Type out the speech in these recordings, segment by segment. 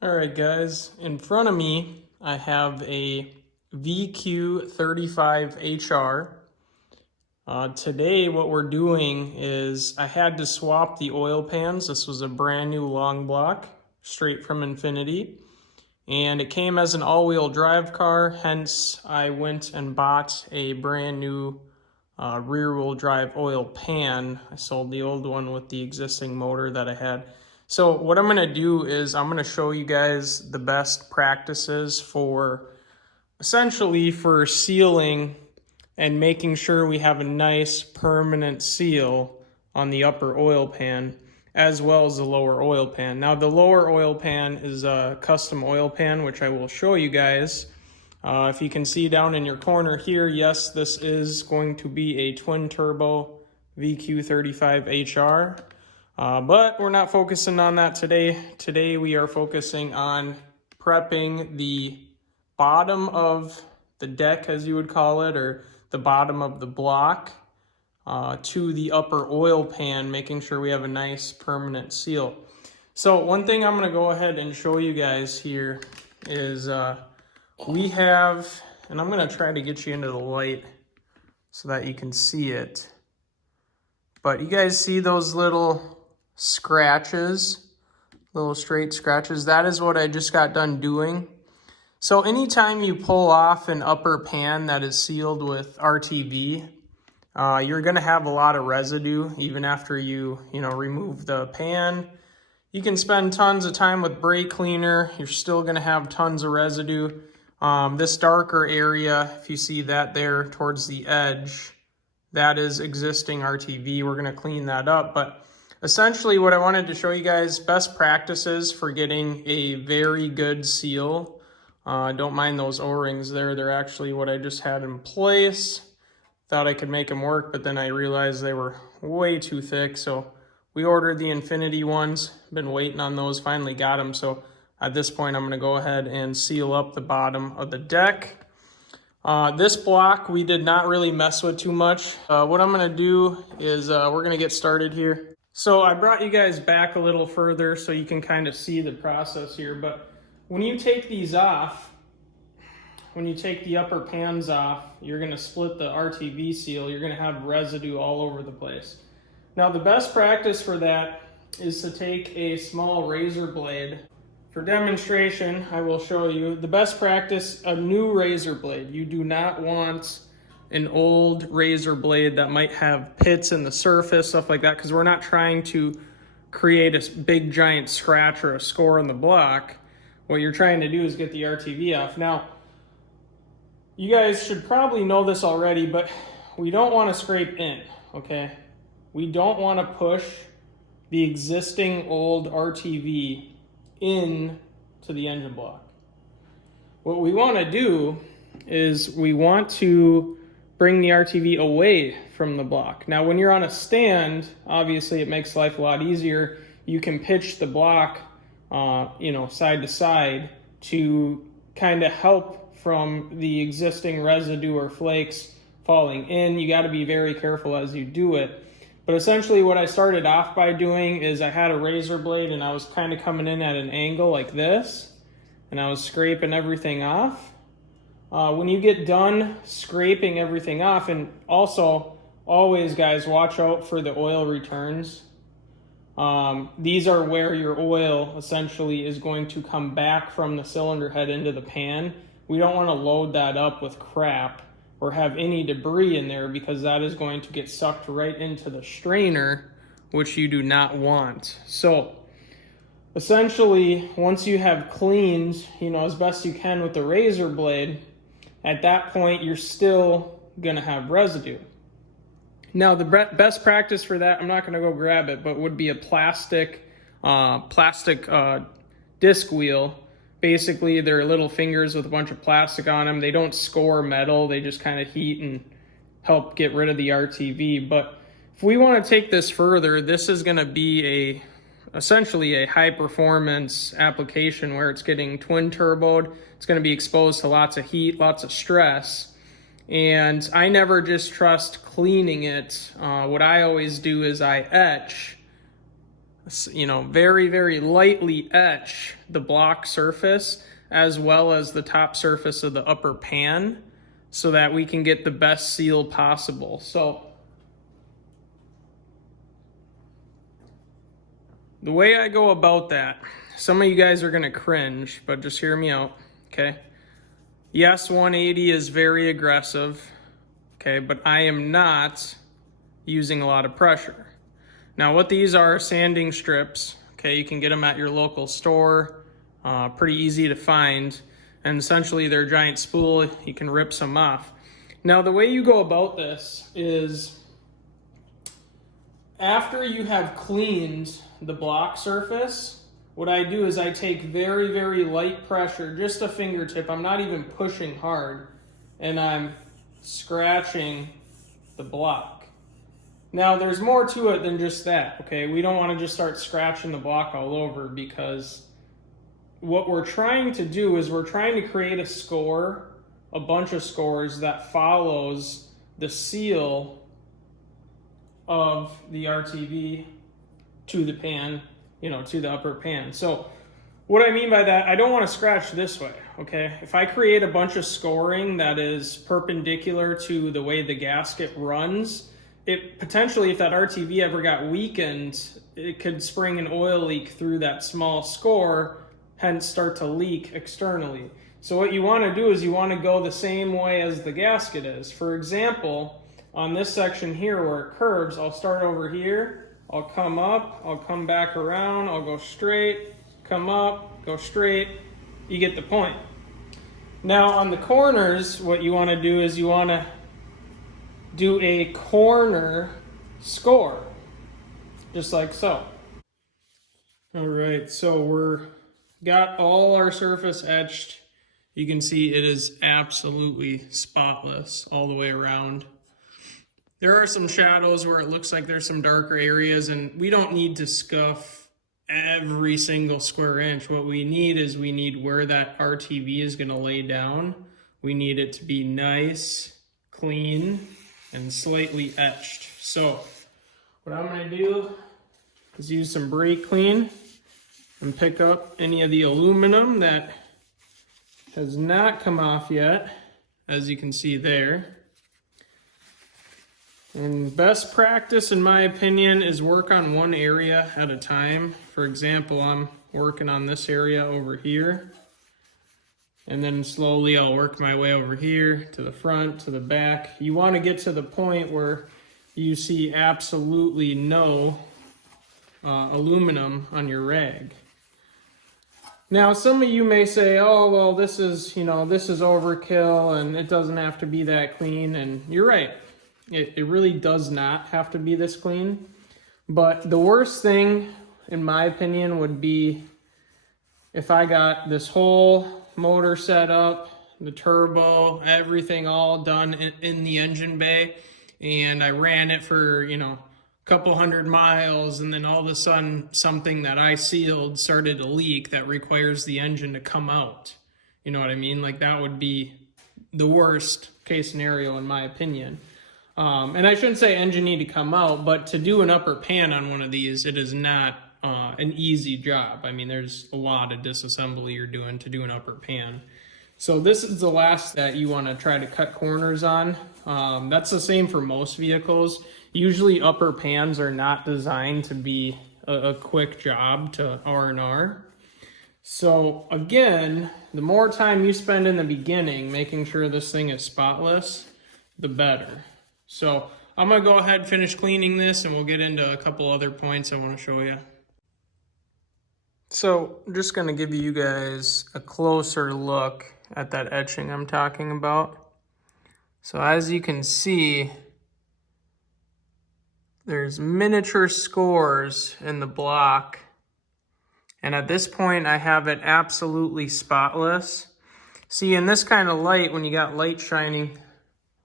All right, guys, in front of me, I have a VQ35HR. Today, what we're doing is I had to swap the oil pans. This was a brand new long block, straight from Infinity. And it came as an all-wheel drive car, hence I went and bought a brand new rear-wheel drive oil pan. I sold the old one with the existing motor that I had. So what I'm going to do is I'm going to show you guys the best practices for essentially for sealing and making sure we have a nice permanent seal on the upper oil pan as well as the lower oil pan. Now the lower oil pan is a custom oil pan, which I will show you guys. If you can see down in your corner here, yes, this is going to be a twin turbo VQ35HR. But we're not focusing on that today. Today we are focusing on prepping the bottom of the deck, as you would call it, or the bottom of the block to the upper oil pan, making sure we have a nice permanent seal. So one thing I'm going to go ahead and show you guys here is we have, and I'm going to try to get you into the light so that you can see it. But you guys see those little scratches, little straight scratches? That is what I just got done doing. So anytime you pull off an upper pan that is sealed with RTV, you're going to have a lot of residue even after you remove the pan. You can spend tons of time with brake cleaner, you're still going to have tons of residue. This darker area, if you see that there towards the edge, that is existing RTV. We're going to clean that up, but essentially what I wanted to show you guys, best practices for getting a very good seal. Don't mind those O-rings there. They're actually what I just had in place. Thought I could make them work, but then I realized they were way too thick. So we ordered the Infinity ones. Been waiting on those, finally got them. So at this point, I'm gonna go ahead and seal up the bottom of the deck. This block, we did not really mess with too much. What I'm gonna do is we're gonna get started here. So I brought you guys back a little further so you can kind of see the process here. But when you take these off, when you take the upper pans off, you're going to split the RTV seal. You're going to have residue all over the place. Now the best practice for that is to take a small razor blade. For demonstration, I will show you the best practice, a new razor blade. You do not want an old razor blade that might have pits in the surface, stuff like that, because we're not trying to create a big giant scratch or a score on the block. What you're trying to do is get the RTV off. Now, you guys should probably know this already, but we don't want to scrape in, okay? We don't want to push the existing old RTV in to the engine block. What we want to do is we want to bring the RTV away from the block. Now, when you're on a stand, obviously it makes life a lot easier. You can pitch the block, side to side to kind of help from the existing residue or flakes falling in. You got to be very careful as you do it. But essentially what I started off by doing is I had a razor blade and I was kind of coming in at an angle like this, and I was scraping everything off. When you get done scraping everything off, and also always guys, watch out for the oil returns. These are where your oil essentially is going to come back from the cylinder head into the pan. We don't want to load that up with crap or have any debris in there, because that is going to get sucked right into the strainer, which you do not want. So essentially, once you have cleaned, as best you can with the razor blade, at that point, you're still gonna have residue. Now, the best practice for that, I'm not gonna go grab it, but would be a plastic disc wheel. Basically, they're little fingers with a bunch of plastic on them. They don't score metal, they just kind of heat and help get rid of the RTV. But if we want to take this further, this is gonna be essentially a high performance application where it's getting twin turboed. It's going to be exposed to lots of heat, lots of stress. And I never just trust cleaning it. What I always do is I etch very, very lightly etch the block surface as well as the top surface of the upper pan so that we can get the best seal possible. So the way I go about that, some of you guys are gonna cringe, but just hear me out, okay? Yes, 180 is very aggressive, okay, but I am not using a lot of pressure. Now what these are sanding strips, okay, you can get them at your local store, pretty easy to find, and essentially they're a giant spool, you can rip some off. Now the way you go about this is after you have cleaned the block surface, what I do is I take very, very light pressure, just a fingertip, I'm not even pushing hard, and I'm scratching the block. Now there's more to it than just that, okay? We don't want to just start scratching the block all over, because what we're trying to do is we're trying to create a score, a bunch of scores that follows the seal of the RTV to the pan, to the upper pan. So what I mean by that, I don't want to scratch this way, okay? If I create a bunch of scoring that is perpendicular to the way the gasket runs, it potentially, if that RTV ever got weakened, it could spring an oil leak through that small score, hence start to leak externally. So what you want to do is you want to go the same way as the gasket is. For example, on this section here where it curves, I'll start over here, I'll come up, I'll come back around, I'll go straight, come up, go straight, you get the point. Now on the corners, what you want to do is you want to do a corner score, just like so. All right, so we're got all our surface etched. You can see it is absolutely spotless all the way around. There are some shadows where it looks like there's some darker areas, and we don't need to scuff every single square inch. What we need is where that RTV is going to lay down. We need it to be nice, clean, and slightly etched. So what I'm going to do is use some brake clean and pick up any of the aluminum that has not come off yet, as you can see there. And best practice, in my opinion, is work on one area at a time. For example, I'm working on this area over here, and then slowly I'll work my way over here to the front, to the back. You want to get to the point where you see absolutely no aluminum on your rag. Now, some of you may say, oh, well, this is overkill and it doesn't have to be that clean. And you're right. It really does not have to be this clean. But the worst thing, in my opinion, would be if I got this whole motor set up, the turbo, everything all done in the engine bay, and I ran it for, a couple 100 miles, and then all of a sudden something that I sealed started to leak that requires the engine to come out. You know what I mean? Like, that would be the worst case scenario in my opinion. And I shouldn't say engine need to come out, but to do an upper pan on one of these, it is not an easy job. I mean, there's a lot of disassembly you're doing to do an upper pan. So this is the last that you want to try to cut corners on. That's the same for most vehicles. Usually upper pans are not designed to be a quick job to R&R. So again, the more time you spend in the beginning making sure this thing is spotless, the better. So I'm going to go ahead and finish cleaning this, and we'll get into a couple other points I want to show you. So I'm just going to give you guys a closer look at that etching I'm talking about. So as you can see, there's miniature scores in the block. And at this point, I have it absolutely spotless. See, in this kind of light, when you got light shining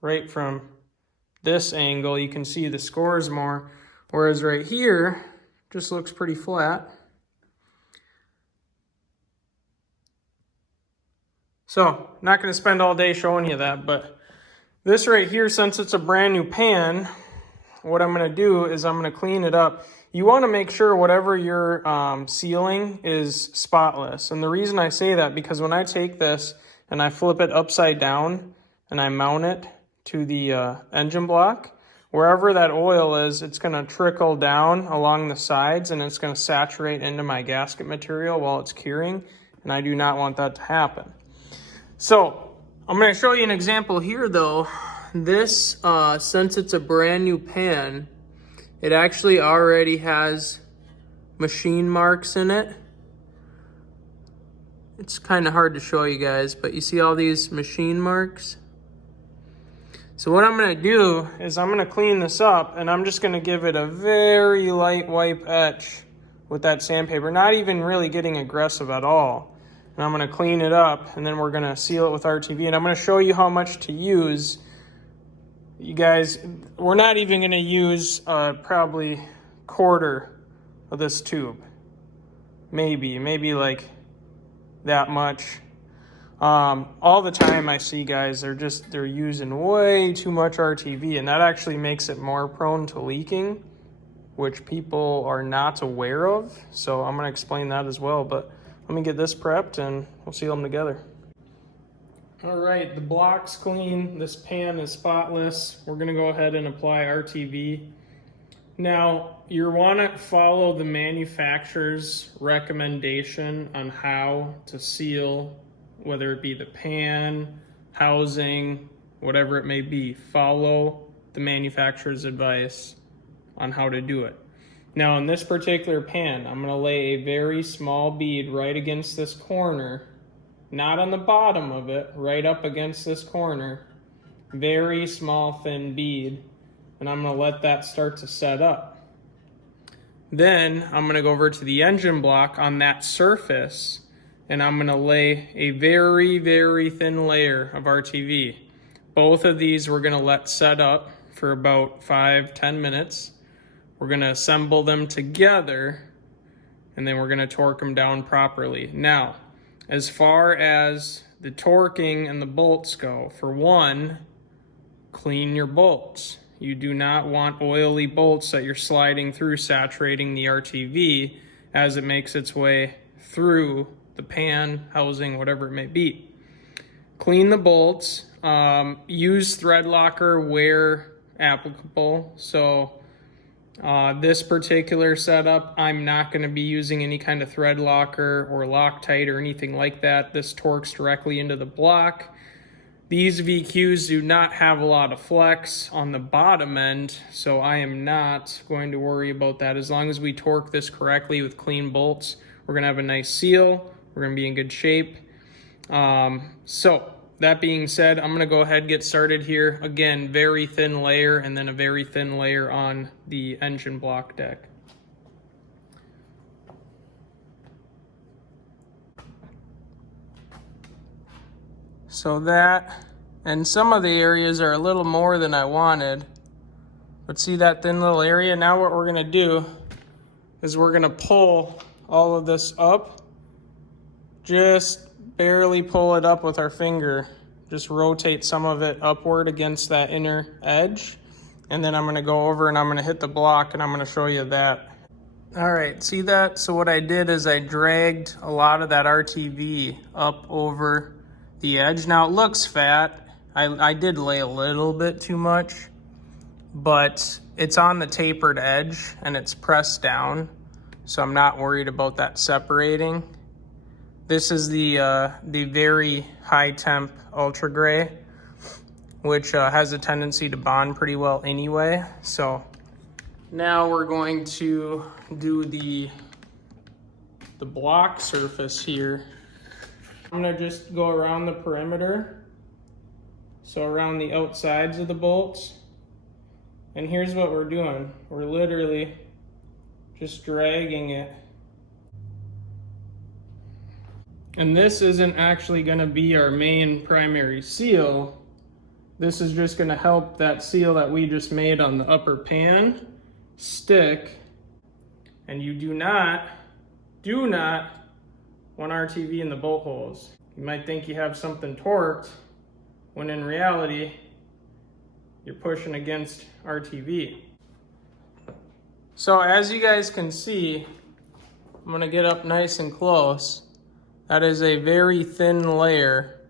right from this angle, you can see the scores more. Whereas right here, just looks pretty flat. So, not going to spend all day showing you that, but this right here, since it's a brand new pan, what I'm going to do is I'm going to clean it up. you want to make sure whatever you're sealing is spotless. And the reason I say that, because when I take this and I flip it upside down and I mount it to the engine block, wherever that oil is, it's going to trickle down along the sides and it's going to saturate into my gasket material while it's curing, and I do not want that to happen. So I'm going to show you an example here though. This, since it's a brand new pan, it actually already has machine marks in it. It's kind of hard to show you guys, but you see all these machine marks? So what I'm going to do is I'm going to clean this up, and I'm just going to give it a very light wipe etch with that sandpaper, not even really getting aggressive at all. And I'm going to clean it up, and then we're going to seal it with RTV, and I'm going to show you how much to use. You guys, we're not even going to use probably quarter of this tube. Maybe like that much. All the time I see guys, they're using way too much RTV, and that actually makes it more prone to leaking, which people are not aware of. So I'm going to explain that as well, but let me get this prepped and we'll seal them together. All right, the block's clean, this pan is spotless. We're going to go ahead and apply RTV. Now, you want to follow the manufacturer's recommendation on how to seal, whether it be the pan, housing, whatever it may be. Follow the manufacturer's advice on how to do it. Now, in this particular pan, I'm going to lay a very small bead right against this corner, not on the bottom of it, right up against this corner. Very small, thin bead. And I'm going to let that start to set up. Then I'm going to go over to the engine block on that surface, and I'm going to lay a very, very thin layer of RTV. Both of these we're going to let set up for about 5-10 minutes. We're going to assemble them together, and then we're going to torque them down properly. Now, as far as the torquing and the bolts go, for one, clean your bolts. You do not want oily bolts that you're sliding through, saturating the RTV as it makes its way through the pan, housing, whatever it may be. Clean the bolts. Use thread locker where applicable. So this particular setup, I'm not going to be using any kind of thread locker or Loctite or anything like that. This torques directly into the block. These VQs do not have a lot of flex on the bottom end, so I am not going to worry about that. As long as we torque this correctly with clean bolts, we're going to have a nice seal. We're going to be in good shape. So that being said, I'm going to go ahead and get started here. Again, very thin layer, and then a very thin layer on the engine block deck. So that, and some of the areas are a little more than I wanted, but see that thin little area? Now what we're gonna do is we're gonna pull all of this up, just barely pull it up with our finger, just rotate some of it upward against that inner edge, and then I'm gonna go over and I'm gonna hit the block and I'm gonna show you that. All right, see that? So what I did is I dragged a lot of that RTV up over the edge. Now it looks fat. I did lay a little bit too much, but it's on the tapered edge and it's pressed down, so I'm not worried about that separating. This is the very high temp ultra gray, which has a tendency to bond pretty well anyway. So now we're going to do the block surface here. I'm gonna just go around the perimeter, so around the outsides of the bolts. And here's what we're doing. We're literally just dragging it. And this isn't actually gonna be our main primary seal. This is just gonna help that seal that we just made on the upper pan stick. And you do not want RTV in the bolt holes. You might think you have something torqued, when in reality, you're pushing against RTV. So as you guys can see, I'm gonna get up nice and close. That is a very thin layer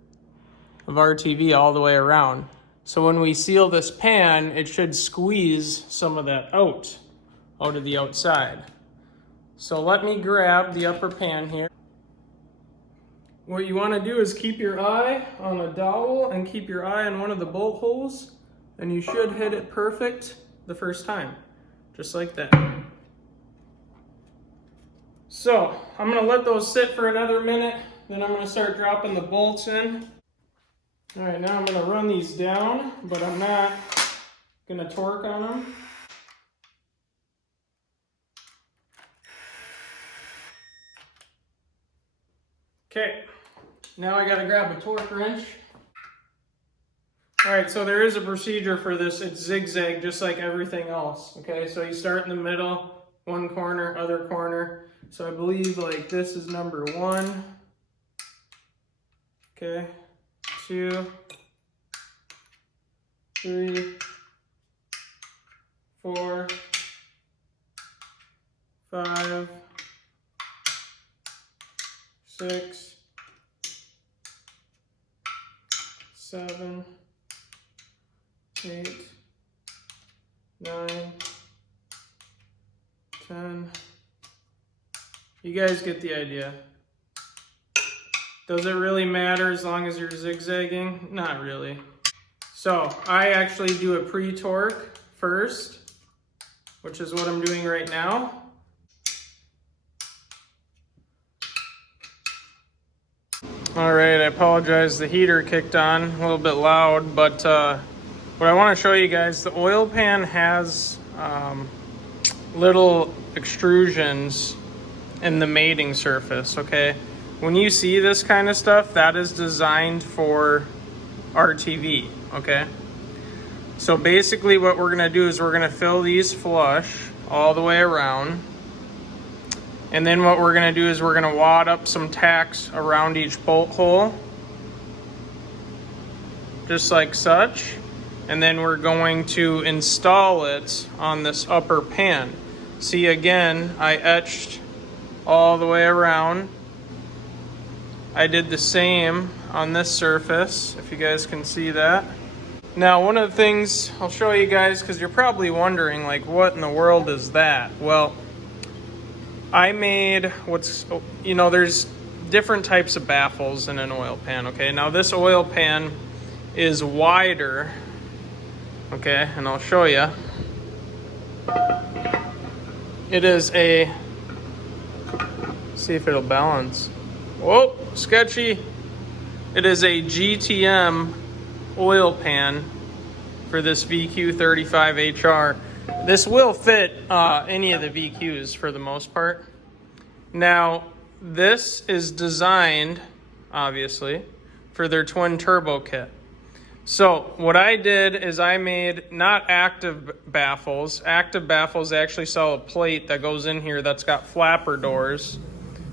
of RTV all the way around. So when we seal this pan, it should squeeze some of that out of the outside. So let me grab the upper pan here. What you want to do is keep your eye on a dowel and keep your eye on one of the bolt holes, and you should hit it perfect the first time, just like that. So I'm going to let those sit for another minute, then I'm going to start dropping the bolts in. All right, now I'm going to run these down, but I'm not going to torque on them. Okay, now I got to grab a torque wrench. All right, so there is a procedure for this. It's zigzag just like everything else. Okay, so you start in the middle, one corner, other corner. So I believe like this is number 1. Okay, 2, 3, 4, 5, 6, 7, 8, 9, 10. You guys get the idea. Does it really matter as long as you're zigzagging? Not really. So I actually do a pre-torque first, which is what I'm doing right now. All right, I apologize, the heater kicked on a little bit loud, but what I want to show you guys, the oil pan has little extrusions in the mating surface, okay? When you see this kind of stuff, that is designed for RTV, okay? So basically what we're gonna do is we're gonna fill these flush all the way around. And then what we're gonna do is we're gonna wad up some tacks around each bolt hole, just like such. And then we're going to install it on this upper pan. See, again, I etched all the way around. I did the same on this surface, if you guys can see that. Now, one of the things I'll show you guys, because you're probably wondering, like, what in the world is that? Well, I made there's different types of baffles in an oil pan, okay? Now, this oil pan is wider, okay, and I'll show you. It is a, see if it'll balance. Whoa, sketchy. It is a GTM oil pan for this VQ35HR. This will fit any of the VQs for the most part. Now, this is designed, obviously, for their twin turbo kit. So what I did is I made not active baffles. Active baffles actually sell a plate that goes in here that's got flapper doors.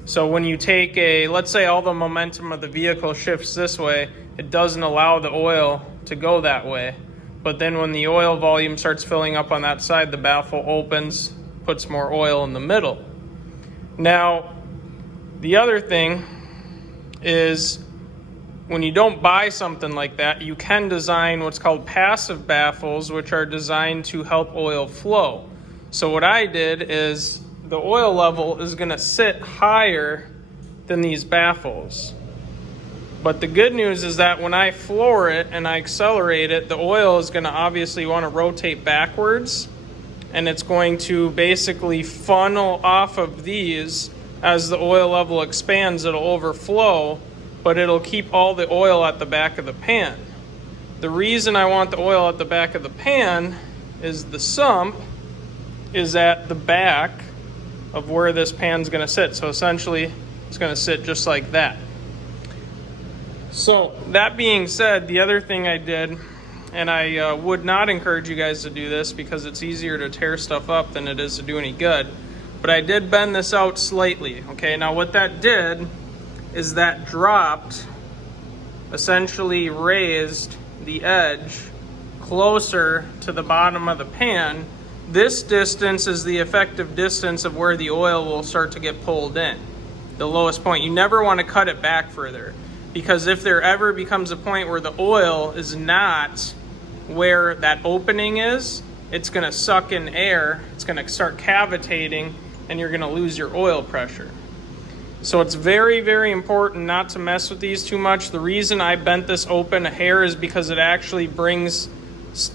So when you take let's say all the momentum of the vehicle shifts this way, it doesn't allow the oil to go that way. But then when the oil volume starts filling up on that side, the baffle opens, puts more oil in the middle. Now, the other thing is when you don't buy something like that, you can design what's called passive baffles, which are designed to help oil flow. So what I did is the oil level is gonna sit higher than these baffles. But the good news is that when I floor it and I accelerate it, the oil is gonna obviously wanna rotate backwards, and it's going to basically funnel off of these. As the oil level expands, it'll overflow, but it'll keep all the oil at the back of the pan. The reason I want the oil at the back of the pan is the sump is at the back of where this pan's gonna sit. So essentially, it's gonna sit just like that. So that being said, the other thing I did, and I would not encourage you guys to do this because it's easier to tear stuff up than it is to do any good, but I did bend this out slightly, okay? Now what that did is that dropped, essentially raised the edge closer to the bottom of the pan This distance is the effective distance of where the oil will start to get pulled in. The lowest point. You never want to cut it back further, because if there ever becomes a point where the oil is not where that opening is, it's going to suck in air, it's going to start cavitating, and you're going to lose your oil pressure. So it's very, very important not to mess with these too much. The reason I bent this open a hair is because it actually brings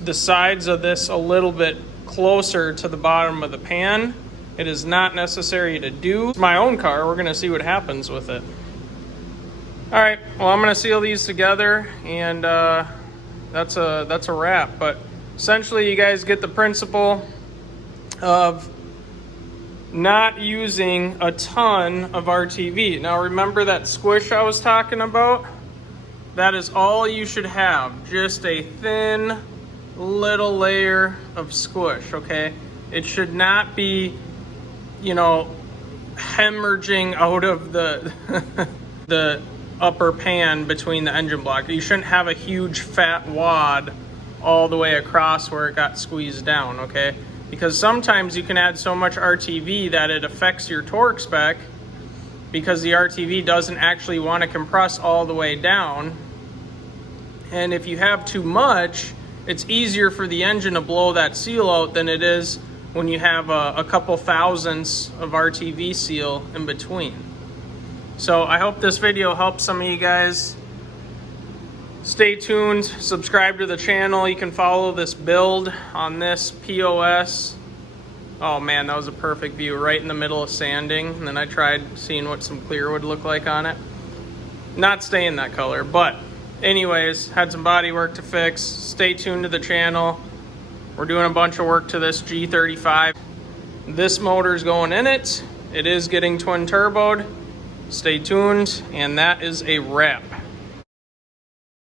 the sides of this a little bit closer to the bottom of the pan. It is not necessary to do. It's my own car. We're going to see what happens with it. All right, well, I'm going to seal these together, and that's a wrap. But essentially, you guys get the principle of not using a ton of RTV. Now, remember that squish I was talking about? That is all you should have, just a thin little layer of squish, okay? It should not be, you know, hemorrhaging out of the the upper pan between the engine block. You shouldn't have a huge fat wad all the way across where it got squeezed down, okay? Because sometimes you can add so much RTV that it affects your torque spec, because the RTV doesn't actually want to compress all the way down. And if you have too much, it's easier for the engine to blow that seal out than it is when you have a couple thousandths of RTV seal in between. So I hope this video helps some of you guys. Stay tuned, subscribe to the channel. You can follow this build on this POS. Oh man, that was a perfect view right in the middle of sanding. And then I tried seeing what some clear would look like on it. Not staying that color, but anyways, had some body work to fix. Stay tuned to the channel. We're doing a bunch of work to this G35. This motor's going in it. It is getting twin turboed. Stay tuned, and that is a wrap.